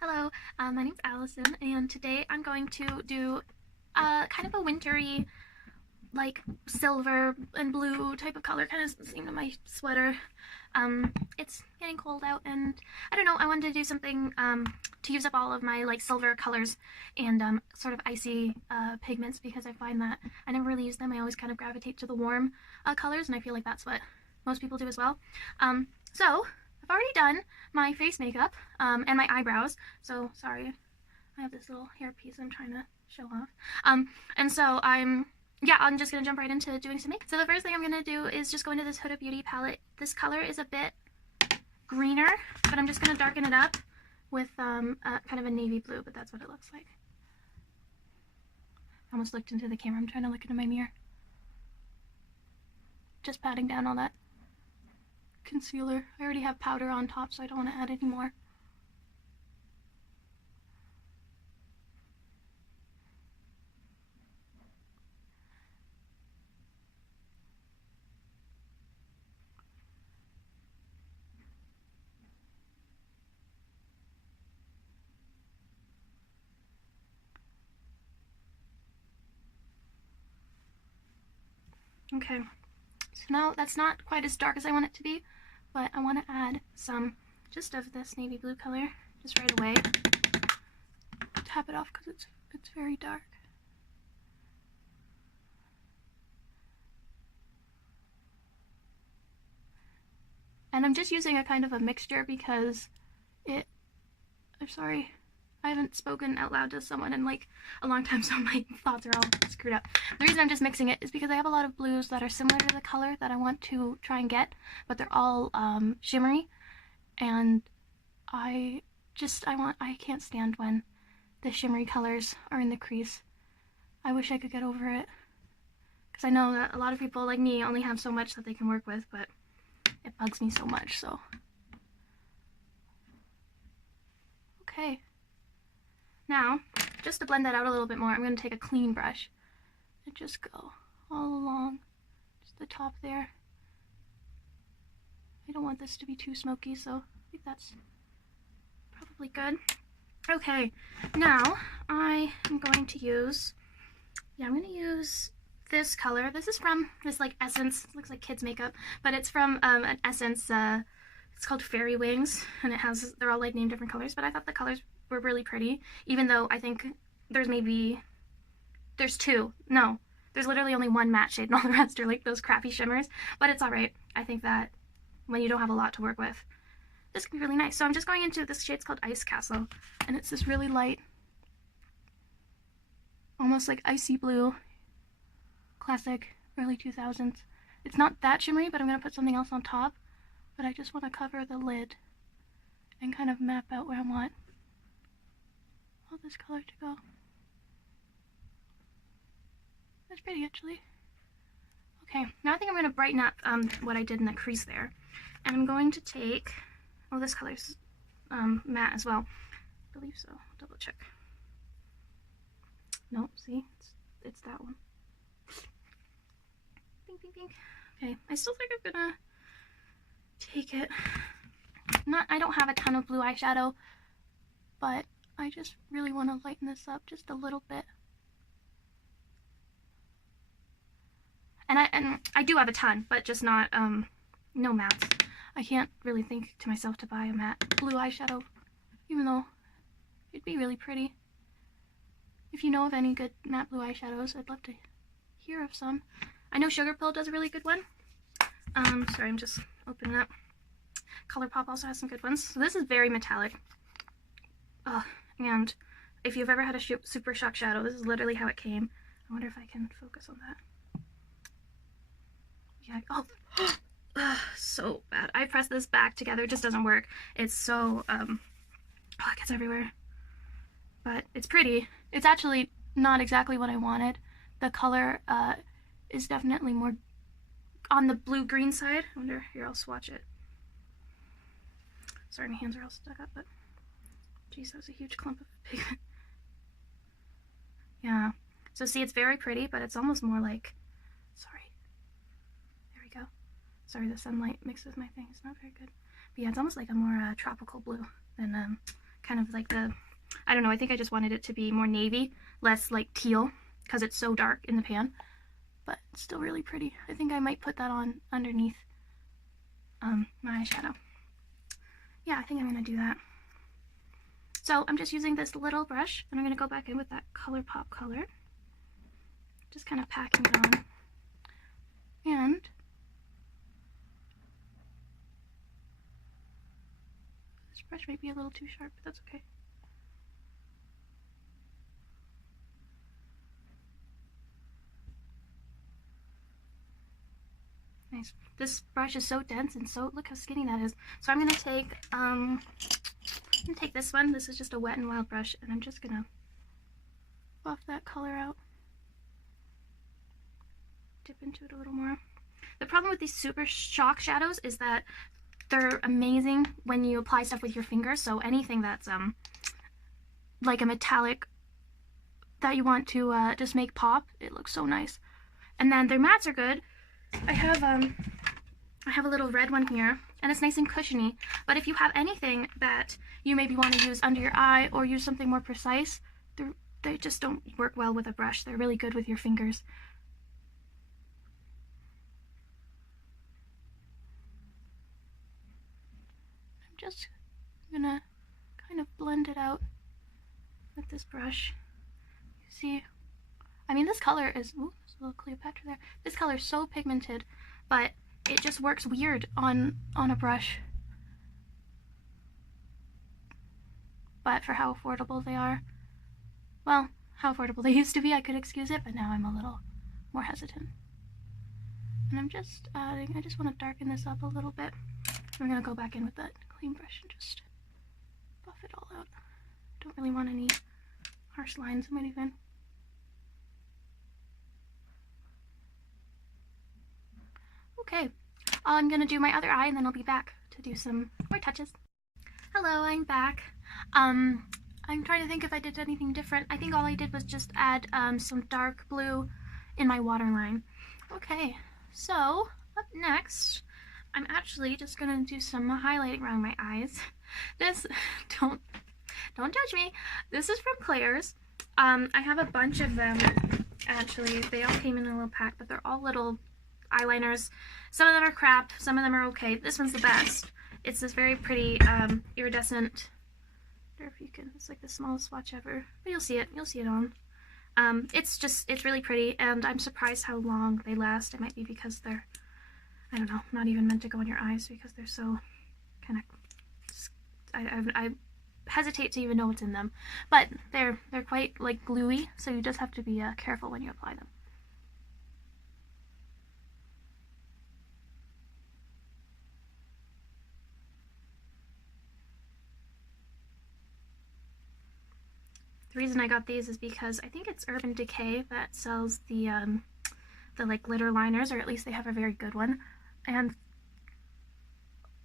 Hello, my name's Allison, and today I'm going to do kind of a wintry, like silver and blue type of color, kind of same to my sweater. It's getting cold out, and I don't know, I wanted to do something to use up all of my like silver colors and sort of icy pigments, because I find that I never really use them. I always kind of gravitate to the warm colors, and I feel like that's what most people do as well. So I've already done my face makeup and my eyebrows, so sorry, I have this little hairpiece I'm trying to show off. And so I'm just gonna jump right into doing some makeup. So the first thing I'm gonna do is just go into this Huda Beauty palette. This color is a bit greener, but I'm just gonna darken it up with kind of a navy blue, but that's what it looks like. I almost looked into the camera. I'm trying to look into my mirror. Just patting down all that concealer. I already have powder on top, so I don't want to add any more. Okay, so now that's not quite as dark as I want it to be, but I want to add some just of this navy blue color just right away. Tap it off because it's very dark. And I'm just using a kind of a mixture because I'm sorry, I haven't spoken out loud to someone in like a long time, so my thoughts are all screwed up. The reason I'm just mixing it is because I have a lot of blues that are similar to the color that I want to try and get, but they're all shimmery, and I can't stand when the shimmery colors are in the crease. I wish I could get over it, because I know that a lot of people like me only have so much that they can work with, but it bugs me so much. So okay, now just to blend that out a little bit more, I'm going to take a clean brush and just go all along just the top there. I don't want this to be too smoky, so I think that's probably good. Okay, now I am going to use, I'm going to use this color. This is from this like Essence, it looks like kids makeup, but it's from an Essence, it's called Fairy Wings, and they're all like named different colors, but I thought the colors were really pretty, even though I think there's literally only one matte shade and all the rest are like those crappy shimmers, but it's alright. I think that when you don't have a lot to work with, this can be really nice. So I'm just going into this shade's called Ice Castle, and it's this really light, almost like icy blue, classic early 2000s. It's not that shimmery, but I'm going to put something else on top, but I just want to cover the lid and kind of map out where I want all this color to go. That's pretty, actually. Okay, now I think I'm going to brighten up what I did in the crease there, and I'm going to take, oh, this color's matte as well. I believe so. Double check. Nope, see? It's that one. Pink, pink, pink. Okay, I still think I'm gonna take it. I don't have a ton of blue eyeshadow, but I just really want to lighten this up just a little bit. And I do have a ton, but just not, no mattes. I can't really think to myself to buy a matte blue eyeshadow, even though it'd be really pretty. If you know of any good matte blue eyeshadows, I'd love to hear of some. I know Sugar Pill does a really good one. Sorry, I'm just opening up. ColourPop also has some good ones. So this is very metallic. And if you've ever had a Supershock shadow, this is literally how it came. I wonder if I can focus on that. Yeah, oh, so bad. I pressed this back together, it just doesn't work. It's so, it gets everywhere. But it's pretty. It's actually not exactly what I wanted. The color is definitely more on the blue-green side. I wonder, here, I'll swatch it. Sorry, my hands are all stuck up, but geez, that was a huge clump of pigment. Yeah, so see, it's very pretty, but it's almost more like, sorry, there we go. Sorry, the sunlight mixed with my thing, it's not very good. But yeah, it's almost like a more tropical blue than kind of like the, I don't know, I think I just wanted it to be more navy, less like teal, because it's so dark in the pan. But it's still really pretty. I think I might put that on underneath my eyeshadow. Yeah, I think I'm going to do that. So I'm just using this little brush, and I'm going to go back in with that ColourPop color. Just kind of packing it on. And this brush might be a little too sharp, but that's okay. Nice. This brush is so dense and so, look how skinny that is. So I'm going to take this one. This is just a Wet n Wild brush, and I'm just going to buff that color out. Dip into it a little more. The problem with these Supershock shadows is that they're amazing when you apply stuff with your fingers. So anything that's like a metallic that you want to just make pop, it looks so nice. And then their mattes are good. I have a little red one here, and it's nice and cushiony. But if you have anything that you maybe want to use under your eye or use something more precise, they just don't work well with a brush. They're really good with your fingers. I'm just gonna kind of blend it out with this brush. You see, I mean, this color is, ooh, there's a little Cleopatra there. This color is so pigmented, but it just works weird on a brush. But for how affordable they are, well, how affordable they used to be, I could excuse it, but now I'm a little more hesitant. And I'm just adding, I just want to darken this up a little bit. I'm going to go back in with that clean brush and just buff it all out. Don't really want any harsh lines in my even. Okay, I'm going to do my other eye, and then I'll be back to do some more touches. Hello, I'm back. I'm trying to think if I did anything different. I think all I did was just add some dark blue in my waterline. Okay, so up next, I'm actually just going to do some highlighting around my eyes. This, don't judge me. This is from Claire's. I have a bunch of them, actually. They all came in a little pack, but they're all little eyeliners. Some of them are crap, some of them are okay. This one's the best. It's this very pretty iridescent, I wonder if you can, it's like the smallest swatch ever, but you'll see it on. It's really pretty, and I'm surprised how long they last. It might be because they're, I don't know, not even meant to go in your eyes because they're so kind of, I hesitate to even know what's in them, but they're quite like gluey, so you just have to be careful when you apply them. The reason I got these is because I think it's Urban Decay that sells the like glitter liners, or at least they have a very good one. And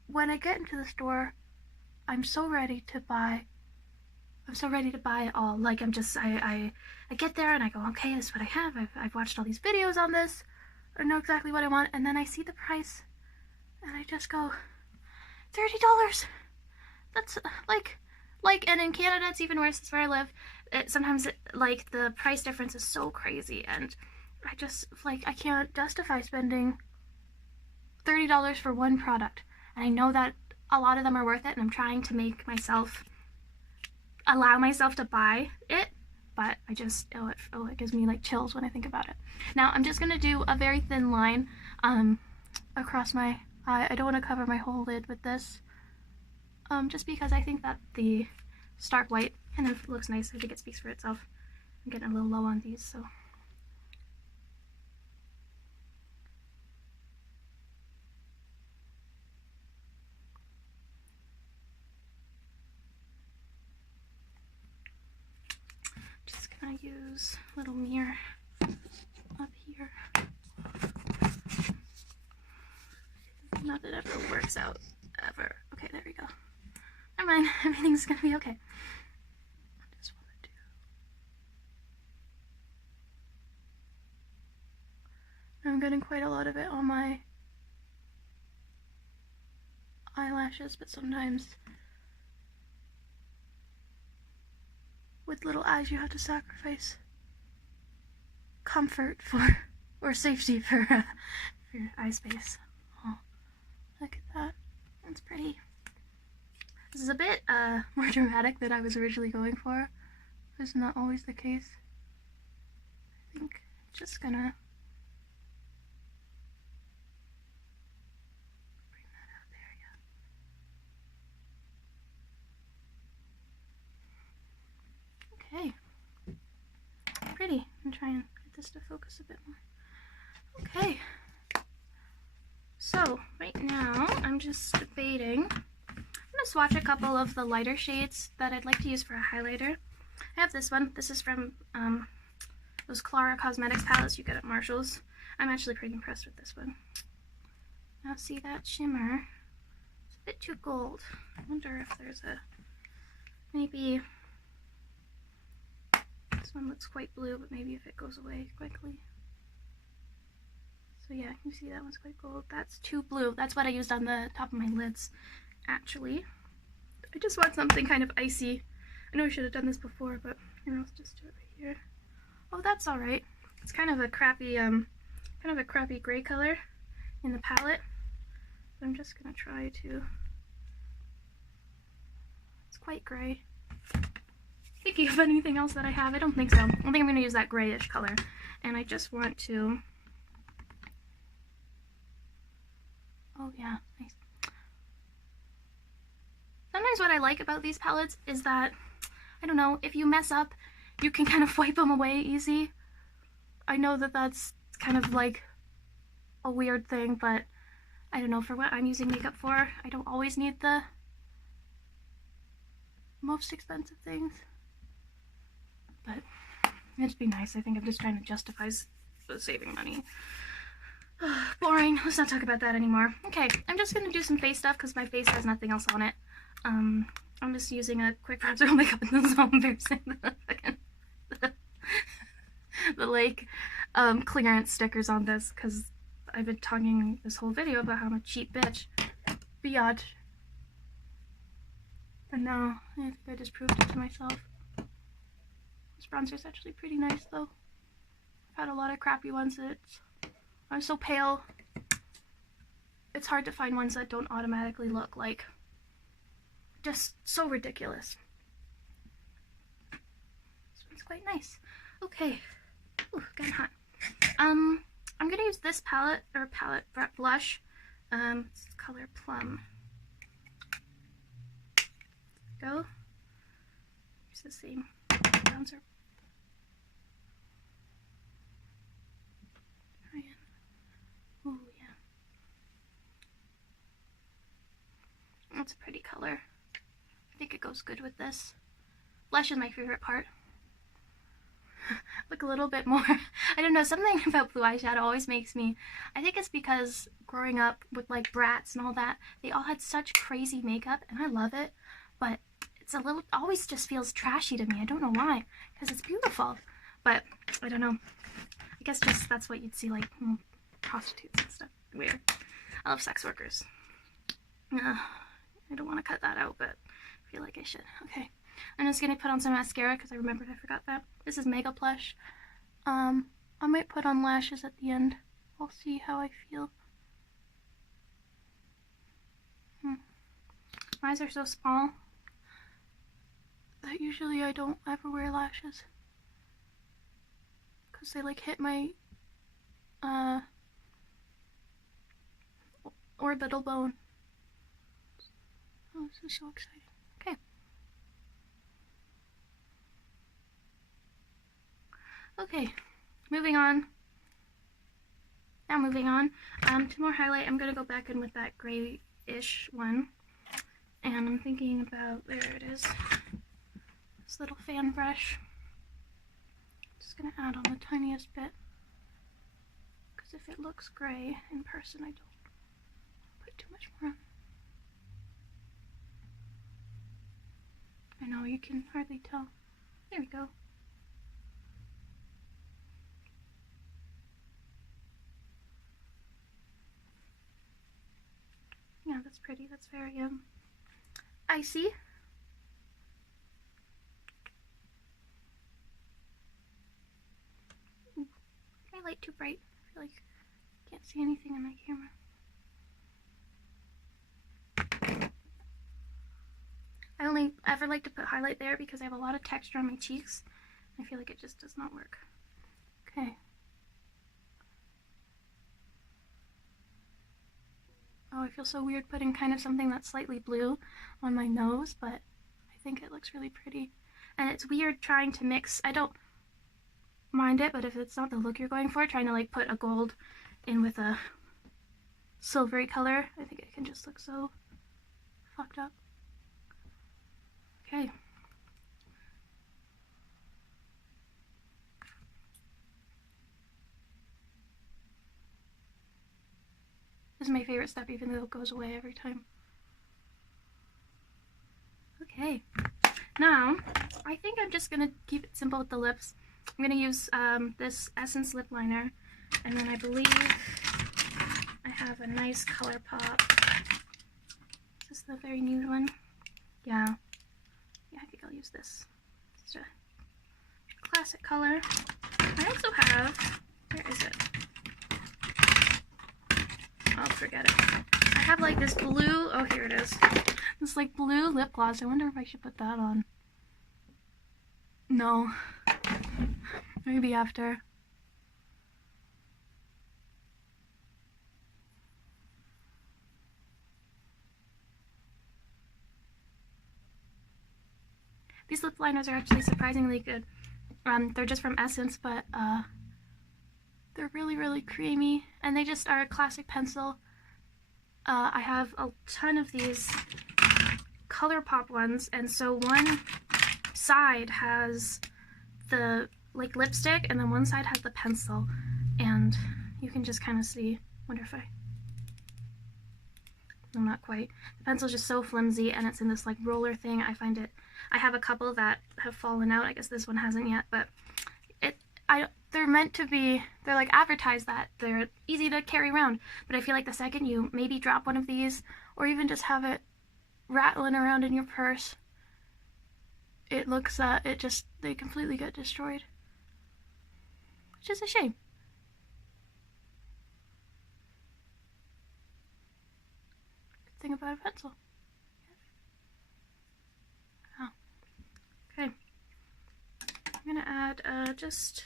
when I get into the store, I'm so ready to buy it all. Like I get there and I go, okay, this is what I have. I've watched all these videos on this. I know exactly what I want, and then I see the price, and I just go, $30. That's like, and in Canada it's even worse. That's where I live. Sometimes like the price difference is so crazy, and I just like, I can't justify spending $30 for one product. And I know that a lot of them are worth it, and I'm trying to make myself allow myself to buy it, but I just, it gives me like chills when I think about it. Now I'm just gonna do a very thin line across my eye. I don't want to cover my whole lid with this, just because I think that the stark white kind of looks nice. I think it speaks for itself. I'm getting a little low on these, so. Just gonna use a little mirror up here. Not that it ever works out, ever. Okay, there we go. Never mind, everything's gonna be okay. I just want to do. I'm getting quite a lot of it on my eyelashes, but sometimes with little eyes you have to sacrifice comfort for, or safety for your eye space. Oh, look at that. That's pretty. This is a bit more dramatic than I was originally going for. It's not always the case. I think I'm just gonna bring that out there, yeah. Okay. Pretty. I'm trying to get this to focus a bit more. Okay. So, right now, I'm just debating. I'm gonna swatch a couple of the lighter shades that I'd like to use for a highlighter. I have this one. This is from those Clara Cosmetics palettes you get at Marshall's. I'm actually pretty impressed with this one. Now see that shimmer? It's a bit too gold. I wonder if there's a, maybe, this one looks quite blue, but maybe if it goes away quickly. So yeah, you see that one's quite gold. That's too blue. That's what I used on the top of my lids, actually. I just want something kind of icy. I know I should have done this before, but here, I'll just do it right here. Oh, that's all right. It's kind of a crappy gray color in the palette. But I'm just gonna try to. It's quite gray. Thinking of anything else that I have? I don't think so. I think I'm gonna use that grayish color, and I just want to. Oh yeah, nice. Sometimes what I like about these palettes is that, I don't know, if you mess up, you can kind of wipe them away easy. I know that that's kind of like a weird thing, but I don't know, for what I'm using makeup for, I don't always need the most expensive things. But it'd be nice. I think I'm just trying to justify saving money. Boring. Let's not talk about that anymore. Okay, I'm just gonna do some face stuff because my face has nothing else on it. I'm just using a quick bronzer on makeup, and this is so embarrassing. The like clearance stickers on this, because I've been talking this whole video about how I'm a cheap bitch. Biatch. But no, I think I just proved it to myself. This bronzer is actually pretty nice though. I've had a lot of crappy ones that I'm so pale. It's hard to find ones that don't automatically look like just so ridiculous. This one's quite nice. Okay. Ooh, getting hot. I'm gonna use this palette blush. It's color Plum. Go. Use the same bronzer. Ooh, yeah. That's a pretty color. I think it goes good with this. Blush is my favorite part. Look a little bit more. I don't know, something about blue eyeshadow always makes me, I think it's because growing up with like brats and all that, they all had such crazy makeup, and I love it, but it's a little, always just feels trashy to me. I don't know why, because it's beautiful, but I don't know. I guess just that's what you'd see like prostitutes and stuff. Weird. I love sex workers. I don't want to cut that out, but I feel like I should. Okay. I'm just gonna put on some mascara because I remembered I forgot that. This is Mega Plush. I might put on lashes at the end. I'll see how I feel. My eyes are so small that usually I don't ever wear lashes because they like hit my orbital bone. Oh, this is so exciting. Okay. Okay, moving on. Now moving on to more highlight. I'm gonna go back in with that grayish one, and I'm thinking about, there it is, this little fan brush. Just gonna add on the tiniest bit, because if it looks gray in person, I don't put too much more on. I know, you can hardly tell. There we go. Yeah, that's pretty. That's very icy. light too bright. I feel like I can't see anything in my camera. I only ever like to put highlight there because I have a lot of texture on my cheeks. I feel like it just does not work. Okay. Oh, I feel so weird putting kind of something that's slightly blue on my nose, but I think it looks really pretty. And it's weird trying to mix. I don't mind it, but if it's not the look you're going for, trying to like put a gold in with a silvery color, I think it can just look so fucked up. Okay. This is my favorite step, even though it goes away every time. Okay. Now, I think I'm just gonna keep it simple with the lips. I'm gonna use this Essence lip liner, and then I believe I have a nice color pop. Is this the very nude one? Yeah. Yeah, I think I'll use this. It's a classic color. I also have, where is it? Oh, forget it. I have like this blue, oh here it is. This like blue lip gloss. I wonder if I should put that on. No. Maybe after. These lip liners are actually surprisingly good. They're just from Essence, but they're really, really creamy, and they just are a classic pencil. I have a ton of these color pop ones, and so one side has the like lipstick, and then one side has the pencil, and you can just kind of see. Wonder if I'm not quite. The pencil's just so flimsy, and it's in this like roller thing. I find it. I have a couple that have fallen out. I guess this one hasn't yet, but they're meant to be. They're like advertised that they're easy to carry around. But I feel like the second you maybe drop one of these, or even just have it rattling around in your purse, it looks they completely get destroyed, which is a shame. Good thing about a pencil. Oh. Okay. I'm gonna add just.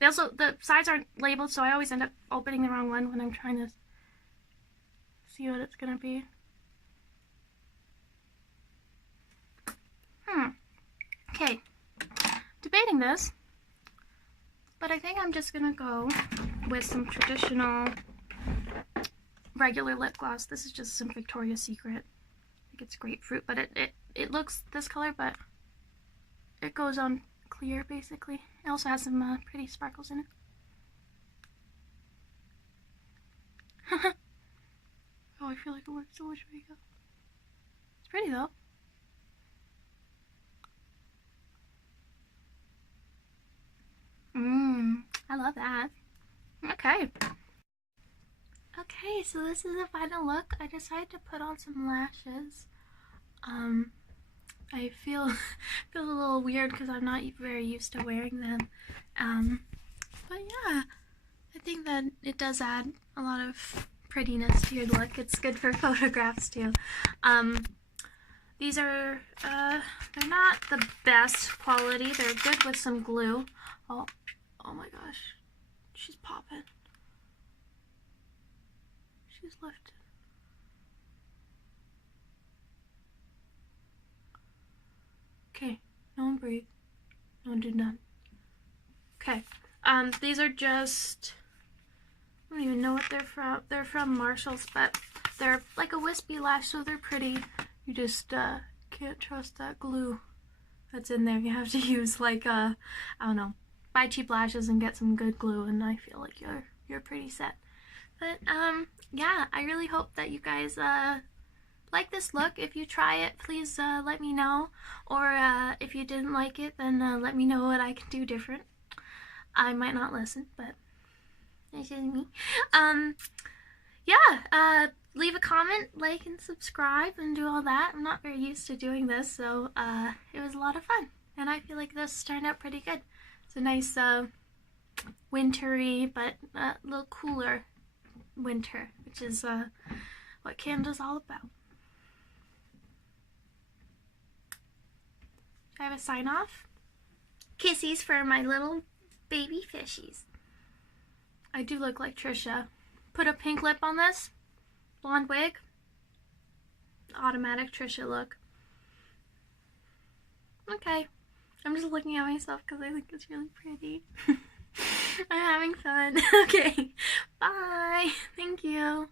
The sides aren't labeled, so I always end up opening the wrong one when I'm trying to see what it's gonna be. Okay. Debating this, but I think I'm just gonna go with some traditional regular lip gloss. This is just some Victoria's Secret. I think it's grapefruit, but it looks this color, but it goes on clear basically. It also has some pretty sparkles in it. Oh, I feel like it works so much makeup. It's pretty though. I love that. Okay. Okay, so this is the final look. I decided to put on some lashes. I feel a little weird because I'm not very used to wearing them. But yeah, I think that it does add a lot of prettiness to your look. It's good for photographs too. These are, they're not the best quality. They're good with some glue. Oh my gosh. She's popping. She's lifted. Okay, no one breathe. No one do none. Okay, these are just, I don't even know what they're from. They're from Marshall's, but they're like a wispy lash, so they're pretty. You just can't trust that glue that's in there. You have to use like I don't know, buy cheap lashes and get some good glue, and I feel like you're pretty set. But yeah, I really hope that you guys like this look. If you try it, please let me know, or if you didn't like it, then let me know what I can do different. I might not listen, but that's just me. Yeah, leave a comment, like, and subscribe, and do all that. I'm not very used to doing this, so it was a lot of fun, and I feel like this turned out pretty good. It's a nice wintry, but a little cooler winter, which is what Canada's all about. I have a sign off. Kissies for my little baby fishies. I do look like Trisha. Put a pink lip on this. Blonde wig. Automatic Trisha look. Okay. I'm just looking at myself because I think it's really pretty. I'm having fun. Okay. Bye. Thank you.